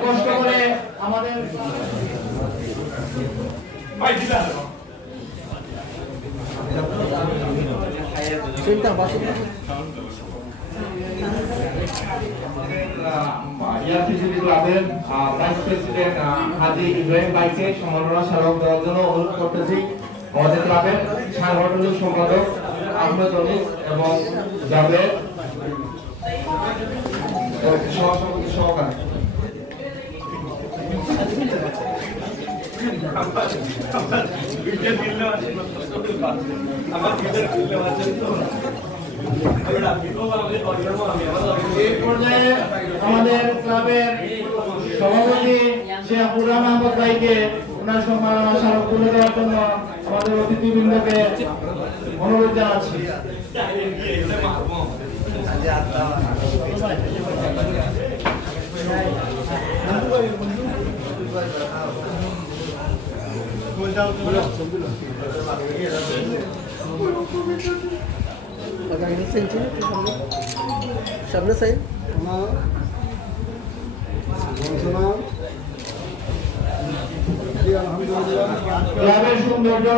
কষ্ট করে আমাদের ক্লাবের ভাইস প্রেসিডেন্ট হাজী ইব্রাহিম ভাইকে সম্মাননা স্মারক দেওয়ার জন্য অনুরোধ করতেছি। আমাদের ক্লাবের সাংগঠনিক সম্পাদক আহমেদ অনিস এবং জাভেদ সহসভাপতি সহকারে এই পর্যায়ে আমাদের ক্লাবের সভাপতি শেখ বুরহান আহমদ ভাইকে ওনার সম্মাননা স্মারক তুলে দেওয়ার জন্য আমাদের অতিথিবৃন্দকে অনুরোধ জানাচ্ছি। সামনে সাইড ক্লাবের সৌন্দর্য